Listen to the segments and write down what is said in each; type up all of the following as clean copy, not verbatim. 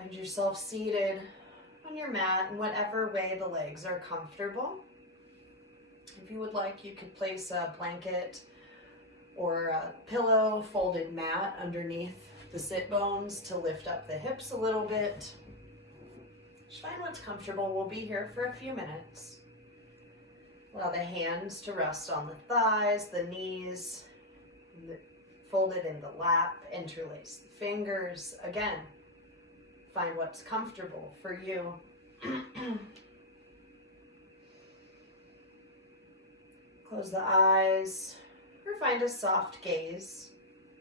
Find yourself seated on your mat in whatever way the legs are comfortable. If you would like, you could place a blanket or a pillow, folded mat underneath the sit bones to lift up the hips a little bit. Just find what's comfortable. We'll be here for a few minutes. Allow the hands to rest on the thighs, the knees, folded in the lap, interlace the fingers. Again, find what's comfortable for you. Close the eyes or find a soft gaze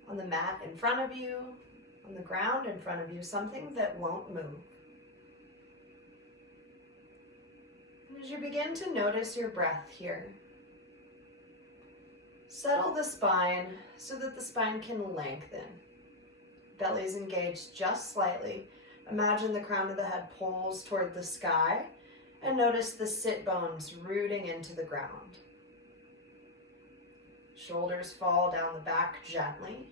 on the mat in front of you, on the ground in front of you, something that won't move. And as you begin to notice your breath here, settle the spine so that the spine can lengthen. Belly's engaged just slightly. Imagine the crown of the head pulls toward the sky and notice the sit bones rooting into the ground. Shoulders fall down the back gently.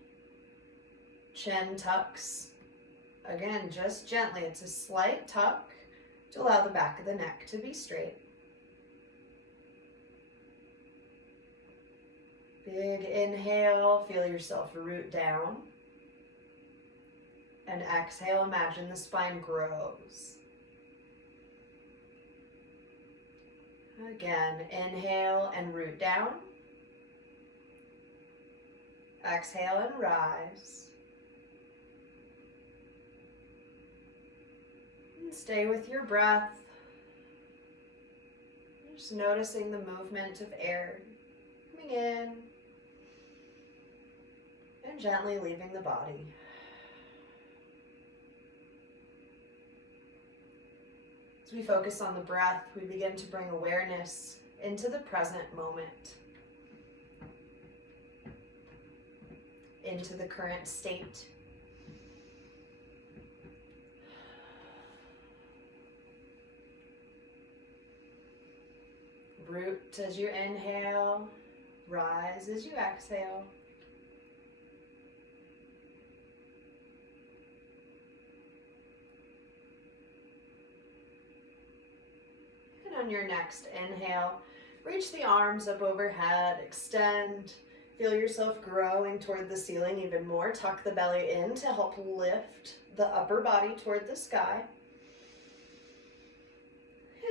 Chin tucks. Again, just gently. It's a slight tuck to allow the back of the neck to be straight. Big inhale, feel yourself root down. And exhale, imagine the spine grows. Again, inhale and root down. Exhale and rise. And stay with your breath. Just noticing the movement of air coming in and gently leaving the body. As we focus on the breath, we begin to bring awareness into the present moment, into the current state. Root as you inhale, rise as you exhale. On your next inhale, reach the arms up overhead, extend, feel yourself growing toward the ceiling even more. Tuck the belly in to help lift the upper body toward the sky.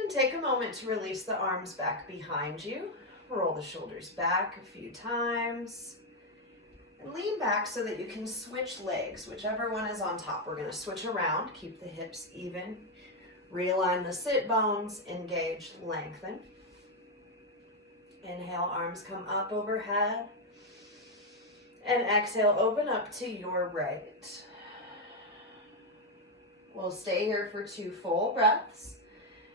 And take a moment to release the arms back behind you. Roll the shoulders back a few times. And lean back so that you can switch legs, whichever one is on top. We're going to switch around, keep the hips even. Realign the sit bones, engage, lengthen. Inhale, arms come up overhead. And exhale, open up to your right. We'll stay here for 2 full breaths.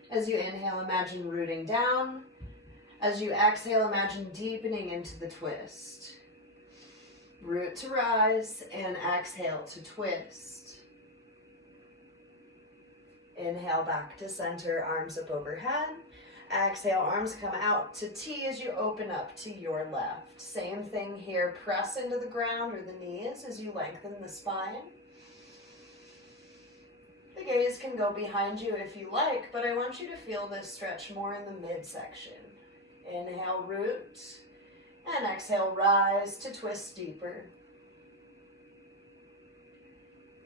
As you inhale, imagine rooting down. As you exhale, imagine deepening into the twist. Root to rise and exhale to twist. Inhale back to center, arms up overhead. Exhale, arms come out to T as you open up to your left. Same thing here, press into the ground or the knees as you lengthen the spine. The gaze can go behind you if you like, but I want you to feel this stretch more in the midsection. Inhale, root, and exhale, rise to twist deeper.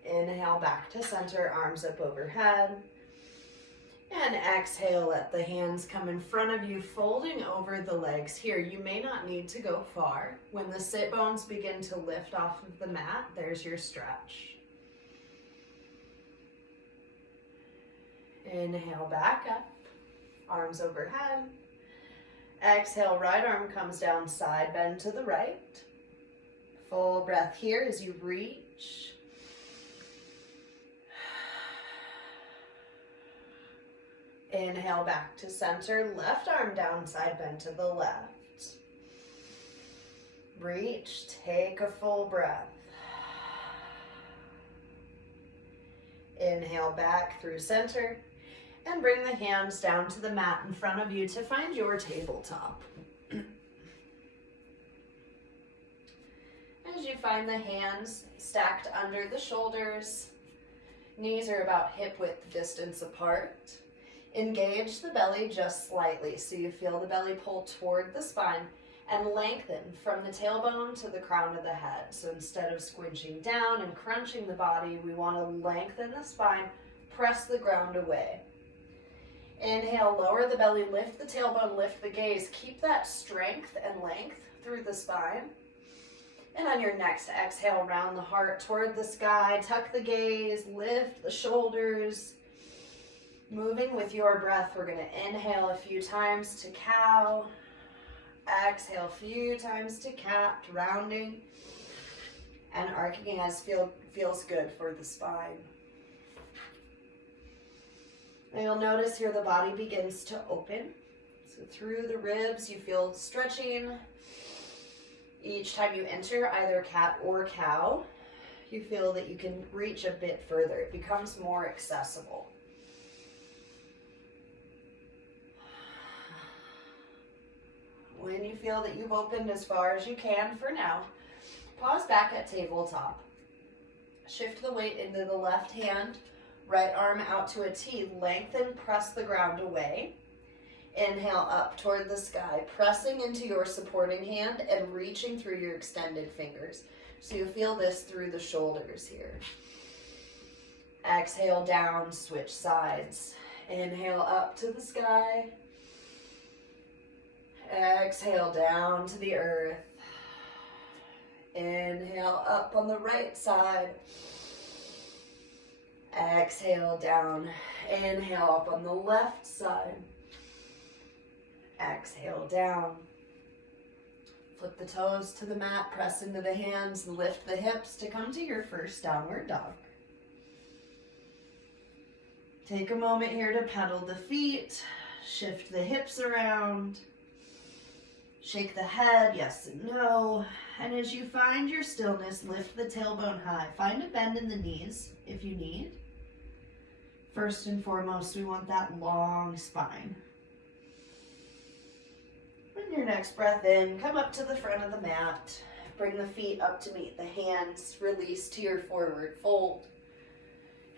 Inhale back to center, arms up overhead. And exhale, let the hands come in front of you, folding over the legs here. You may not need to go far. When the sit bones begin to lift off of the mat, there's your stretch. Inhale back up, arms overhead. Exhale, right arm comes down, side bend to the right. Full breath here as you reach. Inhale back to center, left arm down, side bend to the left. Reach, take a full breath. Inhale back through center and bring the hands down to the mat in front of you to find your tabletop. As you find the hands stacked under the shoulders, Knees are about hip width distance apart. Engage the belly just slightly so you feel the belly pull toward the spine and lengthen from the tailbone to the crown of the head. So instead of squinching down and crunching the body, we want to lengthen the spine, press the ground away. Inhale, lower the belly, lift the tailbone, lift the gaze. Keep that strength and length through the spine. And on your next exhale, round the heart toward the sky, tuck the gaze, lift the shoulders. Moving with your breath, we're going to inhale a few times to cow. Exhale a few times to cat, rounding and arcing as feels good for the spine. And you'll notice here the body begins to open. So through the ribs, you feel stretching. Each time you enter either cat or cow, you feel that you can reach a bit further. It becomes more accessible. When you feel that you've opened as far as you can for now, pause back at tabletop. Shift the weight into the left hand, right arm out to a T, lengthen, press the ground away. Inhale up toward the sky, pressing into your supporting hand and reaching through your extended fingers. So you feel this through the shoulders here. Exhale down, switch sides. Inhale up to the sky. Exhale down to the earth. Inhale up on the right side. Exhale down. Inhale up on the left side. Exhale down. Flip the toes to the mat, press into the hands, lift the hips to come to your first downward dog. Take a moment here to pedal the feet, shift the hips around, shake the head, yes and no. And as you find your stillness, lift the tailbone high. Find a bend in the knees if you need. First and foremost, we want that long spine. On your next breath in, come up to the front of the mat. Bring the feet up to meet the hands. Release to your forward fold.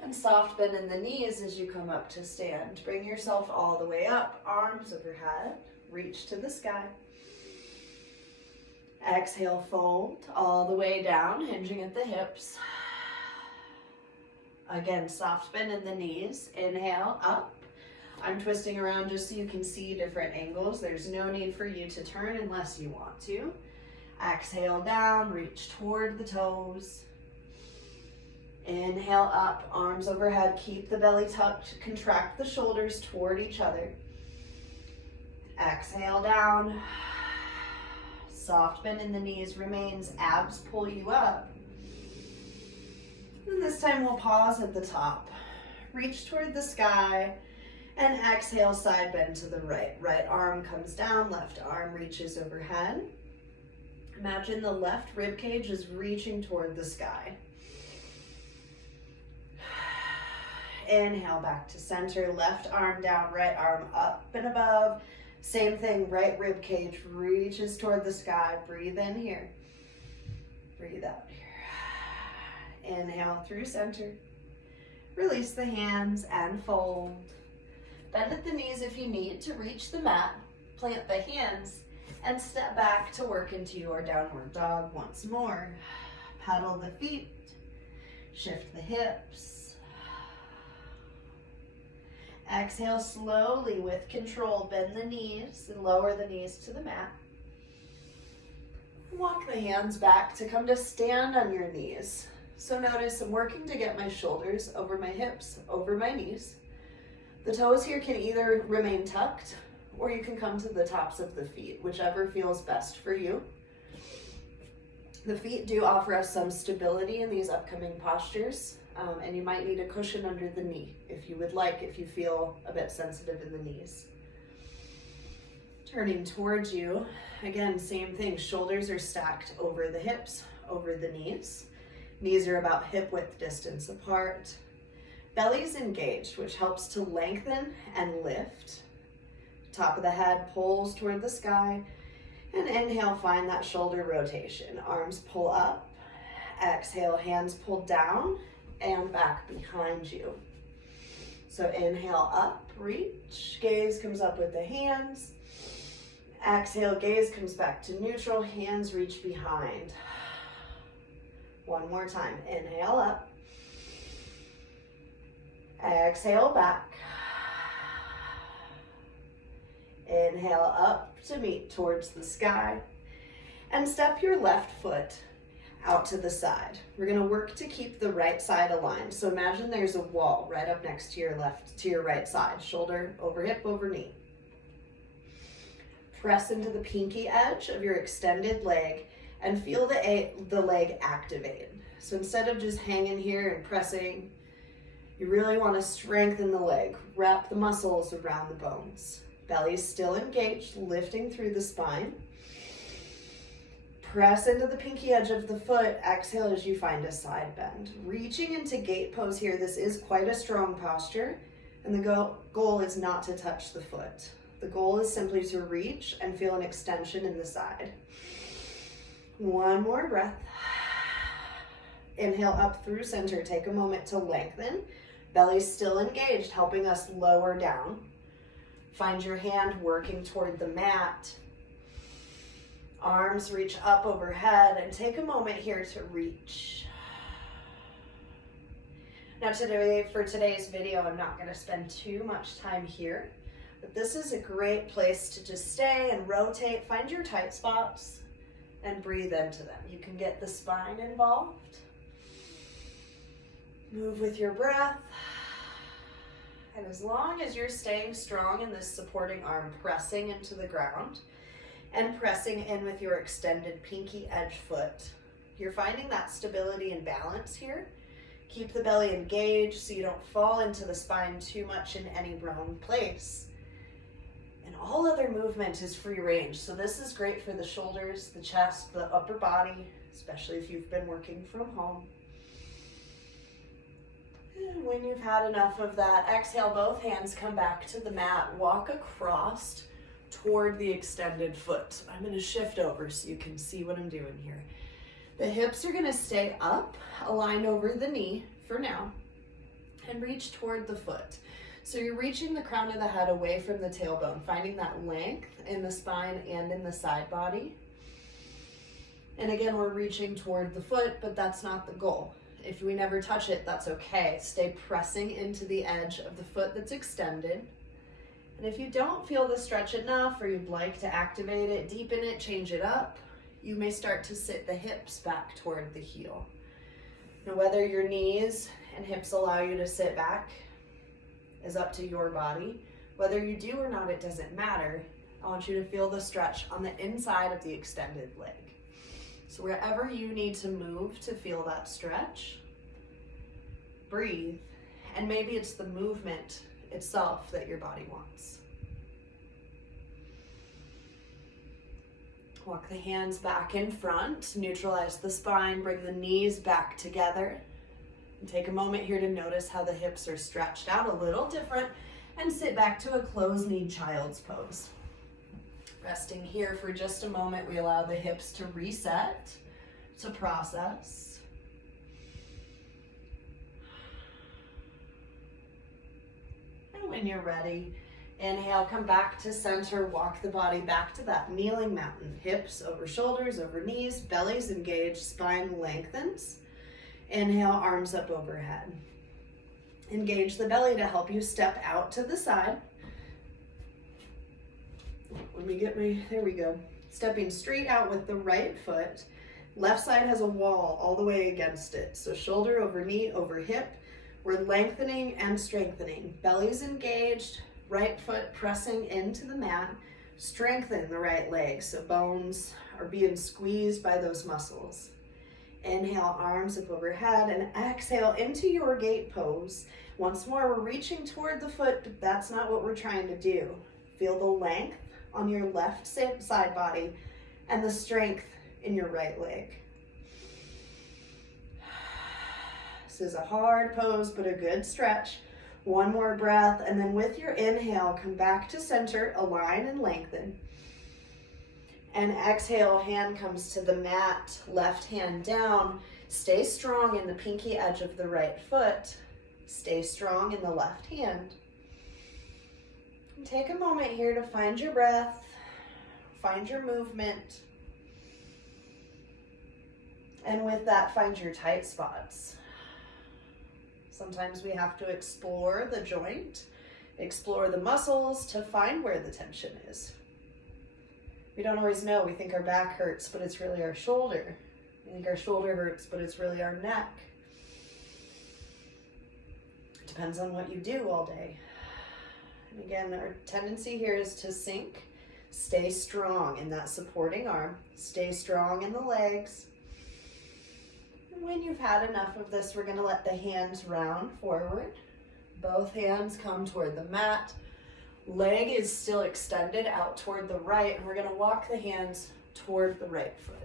And soft bend in the knees as you come up to stand. Bring yourself all the way up, arms overhead. Reach to the sky. Exhale, fold all the way down, hinging at the hips. Again, soft bend in the knees. Inhale, up. I'm twisting around just so you can see different angles. There's no need for you to turn unless you want to. Exhale down, reach toward the toes. Inhale up, arms overhead. Keep the belly tucked, contract the shoulders toward each other. Exhale down. Soft bend in the knees remains, abs pull you up. And this time we'll pause at the top. Reach toward the sky and exhale, side bend to the right. Right arm comes down, left arm reaches overhead. Imagine the left rib cage is reaching toward the sky. Inhale back to center, left arm down, right arm up and above. Same thing, right rib cage reaches toward the sky. Breathe in here. Breathe out here. Inhale through center. Release the hands and fold. Bend at the knees if you need to reach the mat. Plant the hands and step back to work into your downward dog once more. Paddle the feet. Shift the hips. Exhale slowly with control. Bend the knees and lower the knees to the mat. Walk the hands back to come to stand on your knees. So notice I'm working to get my shoulders over my hips, over my knees. The toes here can either remain tucked or you can come to the tops of the feet, whichever feels best for you. The feet do offer us some stability in these upcoming postures. And you might need a cushion under the knee if you would like, if you feel a bit sensitive in the knees. Turning towards you, again, same thing. Shoulders are stacked over the hips, over the knees. Knees are about hip width distance apart. Belly's engaged, which helps to lengthen and lift. Top of the head pulls toward the sky. And inhale, find that shoulder rotation. Arms pull up. Exhale, hands pull down. and back behind you. So inhale up, reach, gaze comes up with the hands. Exhale, gaze comes back to neutral, hands reach behind. One more time, inhale up. Exhale back. Inhale up to meet towards the sky. And step your left foot out to the side. We're gonna work to keep the right side aligned. So imagine there's a wall right up next to your right side. Shoulder over hip over knee. Press into the pinky edge of your extended leg and feel the leg activate. So instead of just hanging here and pressing, you really want to strengthen the leg. Wrap the muscles around the bones. Belly is still engaged, lifting through the spine. Press into the pinky edge of the foot. Exhale as you find a side bend. Reaching into gate pose here. This is quite a strong posture, and the goal is not to touch the foot. The goal is simply to reach and feel an extension in the side. One more breath. Inhale up through center. Take a moment to lengthen. Belly still engaged, helping us lower down. Find your hand working toward the mat. Arms reach up overhead, and take a moment here to reach. Now for today's video, I'm not going to spend too much time here, but this is a great place to just stay and rotate. Find your tight spots and breathe into them. You can get the spine involved. Move with your breath. And as long as you're staying strong in this supporting arm, pressing into the ground and pressing in with your extended pinky edge foot, you're finding that stability and balance here. Keep the belly engaged so you don't fall into the spine too much in any wrong place. And all other movement is free range. So this is great for the shoulders, the chest, the upper body, especially if you've been working from home. And when you've had enough of that, exhale, both hands come back to the mat, walk across toward the extended foot. I'm going to shift over so you can see what I'm doing here. The hips are going to stay up, aligned over the knee for now, and reach toward the foot. So you're reaching the crown of the head away from the tailbone, finding that length in the spine and in the side body. And again, we're reaching toward the foot, but that's not the goal. If we never touch it, that's okay. Stay pressing into the edge of the foot that's extended. And if you don't feel the stretch enough, or you'd like to activate it, deepen it, change it up, you may start to sit the hips back toward the heel. Now, whether your knees and hips allow you to sit back is up to your body. Whether you do or not, it doesn't matter. I want you to feel the stretch on the inside of the extended leg. So wherever you need to move to feel that stretch, breathe, and maybe it's the movement itself that your body wants. Walk the hands back in front, neutralize the spine, bring the knees back together. And take a moment here to notice how the hips are stretched out a little different, and sit back to a closed-kneed child's pose. Resting here for just a moment, we allow the hips to reset, to process. And when you're ready, inhale, come back to center, walk the body back to that kneeling mountain. Hips over shoulders, over knees, belly's engaged, spine lengthens. Inhale, arms up overhead. Engage the belly to help you step out to the side. There we go. Stepping straight out with the right foot. Left side has a wall all the way against it. So shoulder over knee, over hip. We're lengthening and strengthening. Belly's engaged, right foot pressing into the mat. Strengthen the right leg so bones are being squeezed by those muscles. Inhale, arms up overhead, and exhale into your gate pose. Once more, we're reaching toward the foot, but that's not what we're trying to do. Feel the length on your left side body and the strength in your right leg. This is a hard pose, but a good stretch. One more breath, and then with your inhale, come back to center, align and lengthen. And exhale, hand comes to the mat, left hand down. Stay strong in the pinky edge of the right foot. Stay strong in the left hand. And take a moment here to find your breath, find your movement, and with that, find your tight spots. Sometimes we have to explore the joint, explore the muscles to find where the tension is. We don't always know. We think our back hurts, but it's really our shoulder. We think our shoulder hurts, but it's really our neck. It depends on what you do all day. And again, our tendency here is to sink. Stay strong in that supporting arm. Stay strong in the legs. And when you've had enough of this, we're going to let the hands round forward. Both hands come toward the mat. Leg is still extended out toward the right, and we're going to walk the hands toward the right foot.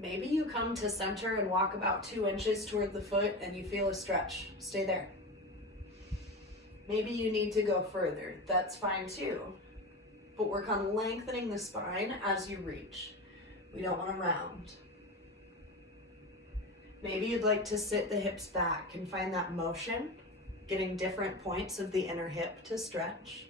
Maybe you come to center and walk about 2 inches toward the foot and you feel a stretch. Stay there. Maybe you need to go further. That's fine too. But work on lengthening the spine as you reach. We don't want to round. Maybe you'd like to sit the hips back and find that motion, getting different points of the inner hip to stretch.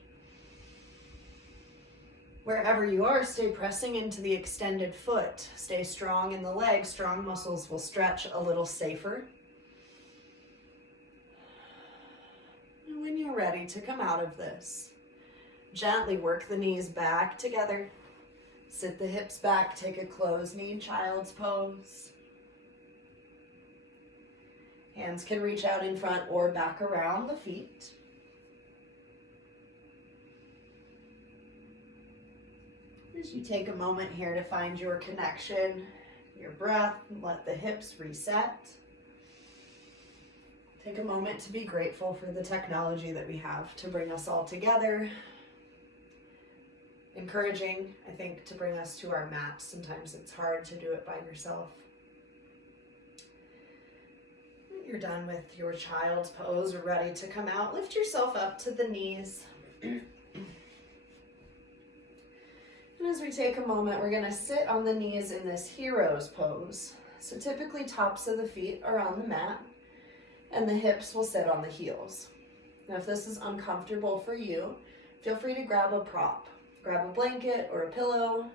Wherever you are, stay pressing into the extended foot. Stay strong in the leg. Strong muscles will stretch a little safer. And when you're ready to come out of this, gently work the knees back together. Sit the hips back. Take a closed knee child's pose. Hands can reach out in front or back around the feet. As you take a moment here to find your connection, your breath, and let the hips reset. Take a moment to be grateful for the technology that we have to bring us all together. Encouraging, I think, to bring us to our mats. Sometimes it's hard to do it by yourself. When you're done with your child's pose or ready to come out, lift yourself up to the knees. And as we take a moment, we're going to sit on the knees in this hero's pose. So typically tops of the feet are on the mat and the hips will sit on the heels. Now if this is uncomfortable for you, feel free to grab a prop. Grab a blanket or a pillow.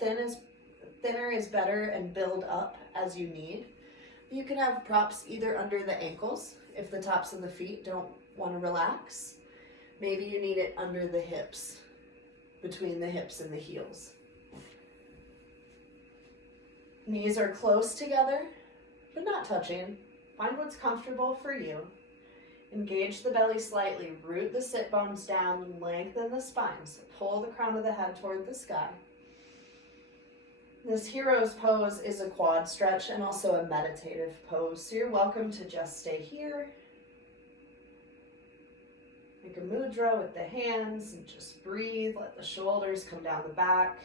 Thinner is better and build up as you need. You can have props either under the ankles if the tops of the feet don't want to relax. Maybe you need it under the hips, between the hips and the heels. Knees are close together, but not touching. Find what's comfortable for you. Engage the belly slightly, root the sit bones down, lengthen the spine. So pull the crown of the head toward the sky. This hero's pose is a quad stretch and also a meditative pose. So you're welcome to just stay here. Make a mudra with the hands and just breathe. Let the shoulders come down the back.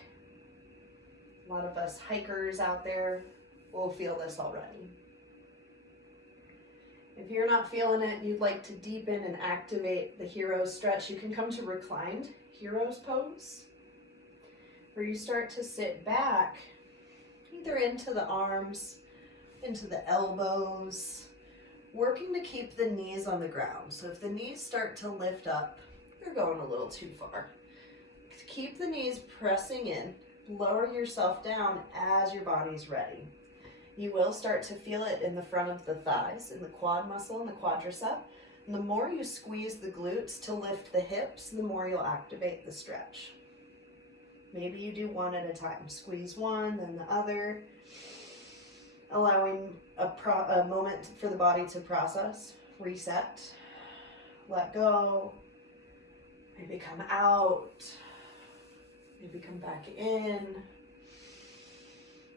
A lot of us hikers out there will feel this already. If you're not feeling it and you'd like to deepen and activate the hero's stretch, you can come to reclined hero's pose, where you start to sit back, either into the arms, into the elbows, working to keep the knees on the ground. So if the knees start to lift up, you're going a little too far. Keep the knees pressing in, lower yourself down as your body's ready. You will start to feel it in the front of the thighs, in the quad muscle and the quadricep. And the more you squeeze the glutes to lift the hips, the more you'll activate the stretch. Maybe you do one at a time. Squeeze one, then the other, allowing a moment for the body to process, reset, let go, maybe come out, maybe come back in.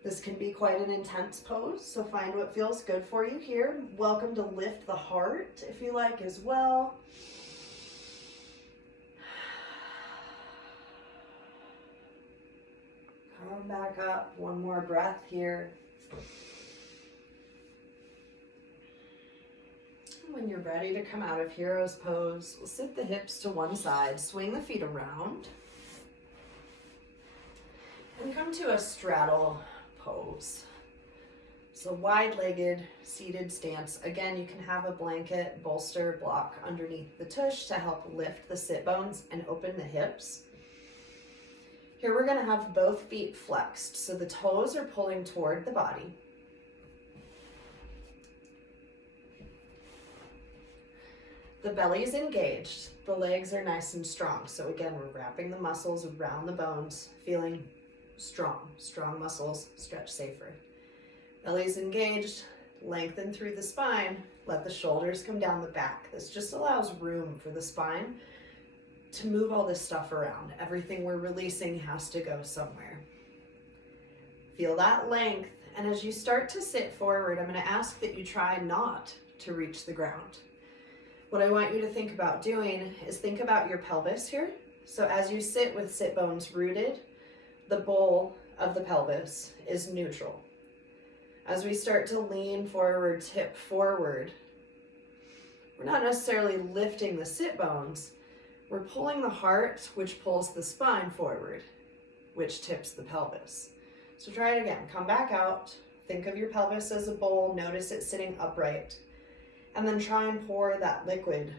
This can be quite an intense pose, so find what feels good for you here. Welcome to lift the heart if you like as well. Come back up, one more breath here. When you're ready to come out of hero's pose, we'll sit the hips to one side, swing the feet around, and come to a straddle pose. It's a wide-legged seated stance. Again, you can have a blanket, bolster, block underneath the tush to help lift the sit bones and open the hips. Here we're gonna have both feet flexed, so the toes are pulling toward the body. The belly's engaged, the legs are nice and strong. So again, we're wrapping the muscles around the bones, feeling strong. Strong muscles stretch safer. Belly's engaged, lengthen through the spine, let the shoulders come down the back. This just allows room for the spine to move all this stuff around. Everything we're releasing has to go somewhere. Feel that length, and as you start to sit forward, I'm going to ask that you try not to reach the ground. What I want you to think about doing is think about your pelvis here. So as you sit with sit bones rooted, the bowl of the pelvis is neutral. As we start to lean forward, tip forward, we're not necessarily lifting the sit bones, we're pulling the heart, which pulls the spine forward, which tips the pelvis. So try it again. Come back out, think of your pelvis as a bowl, notice it sitting upright, and then try and pour that liquid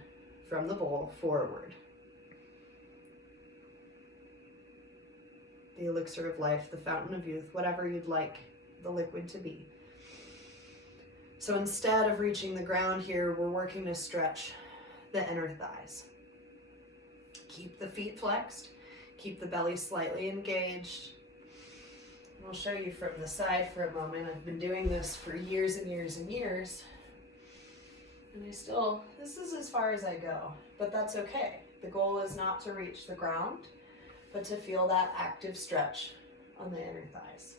from the bowl forward. The elixir of life, the fountain of youth, whatever you'd like the liquid to be. So instead of reaching the ground here, we're working to stretch the inner thighs. Keep the feet flexed, keep the belly slightly engaged. And I'll show you from the side for a moment. I've been doing this for years and years and years. And this is as far as I go, but that's okay. The goal is not to reach the ground, but to feel that active stretch on the inner thighs.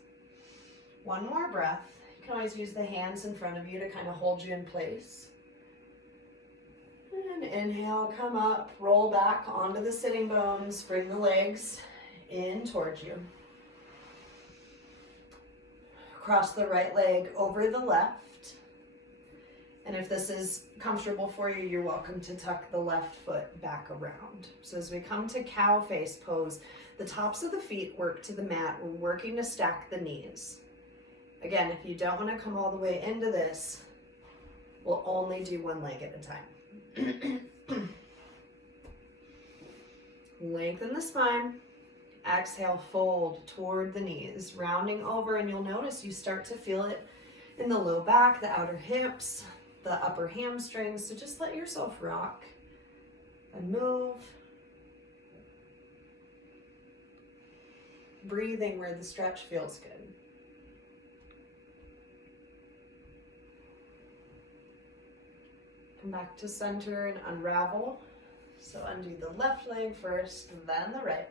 One more breath. You can always use the hands in front of you to kind of hold you in place. And inhale, come up, roll back onto the sitting bones, bring the legs in towards you. Cross the right leg over the left. And if this is comfortable for you, you're welcome to tuck the left foot back around. So as we come to cow face pose, the tops of the feet work to the mat. We're working to stack the knees. Again, if you don't want to come all the way into this, we'll only do one leg at a time. Lengthen the spine. Exhale, fold toward the knees, rounding over, and you'll notice you start to feel it in the low back, the outer hips, the upper hamstrings. So just let yourself rock and move. Breathing where the stretch feels good. Come back to center and unravel. So undo the left leg first, then the right.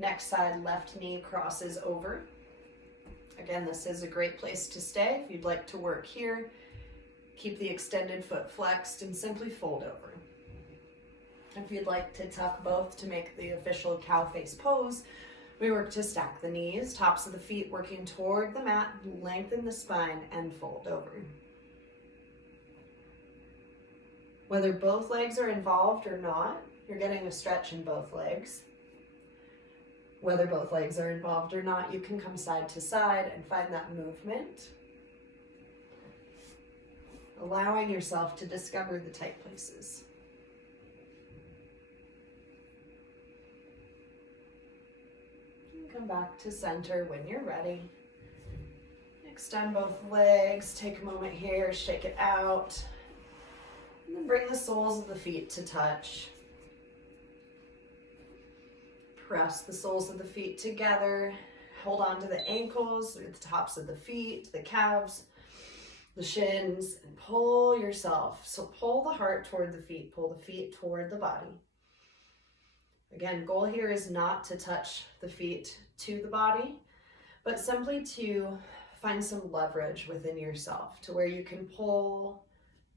Next side, left knee crosses over. Again, this is a great place to stay. If you'd like to work here, keep the extended foot flexed and simply fold over. If you'd like to tuck both to make the official cow face pose, we work to stack the knees, tops of the feet working toward the mat, lengthen the spine and fold over. Whether both legs are involved or not, you're getting a stretch in both legs. Whether both legs are involved or not, you can come side to side and find that movement. Allowing yourself to discover the tight places. And come back to center when you're ready. Extend both legs, take a moment here, shake it out. And then bring the soles of the feet to touch. Press the soles of the feet together. Hold on to the ankles, the tops of the feet, the calves, the shins, and pull yourself. So pull the heart toward the feet, pull the feet toward the body. Again, goal here is not to touch the feet to the body, but simply to find some leverage within yourself to where you can pull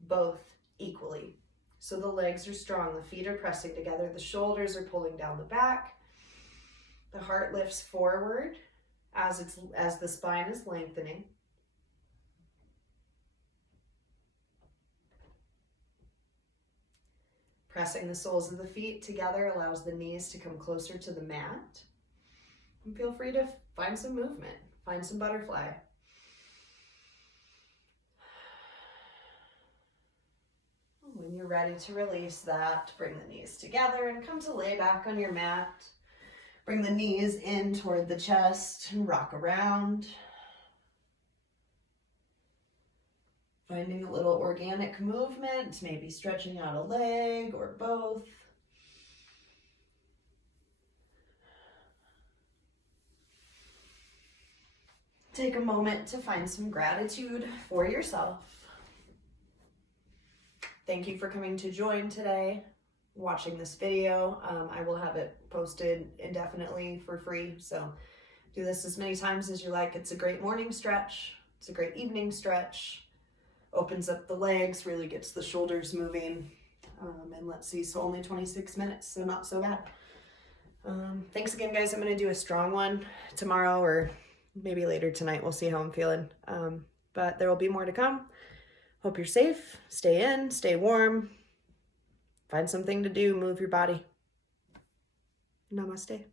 both equally. So the legs are strong, the feet are pressing together, the shoulders are pulling down the back, the heart lifts forward as the spine is lengthening. Pressing the soles of the feet together allows the knees to come closer to the mat. And feel free to find some movement, find some butterfly. When you're ready to release that, bring the knees together and come to lay back on your mat. Bring the knees in toward the chest and rock around. Finding a little organic movement, maybe stretching out a leg or both. Take a moment to find some gratitude for yourself. Thank you for coming to join today, watching this video. I will have it posted indefinitely for free, so do this as many times as you like. It's a great morning stretch. It's a great evening stretch. Opens up the legs, really gets the shoulders moving. And let's see, so only 26 minutes, so not so bad. Thanks again, guys. I'm going to do a strong one tomorrow or maybe later tonight. We'll see how I'm feeling. But there will be more to come. Hope you're safe. Stay in, stay warm. Find something to do, move your body. Namaste.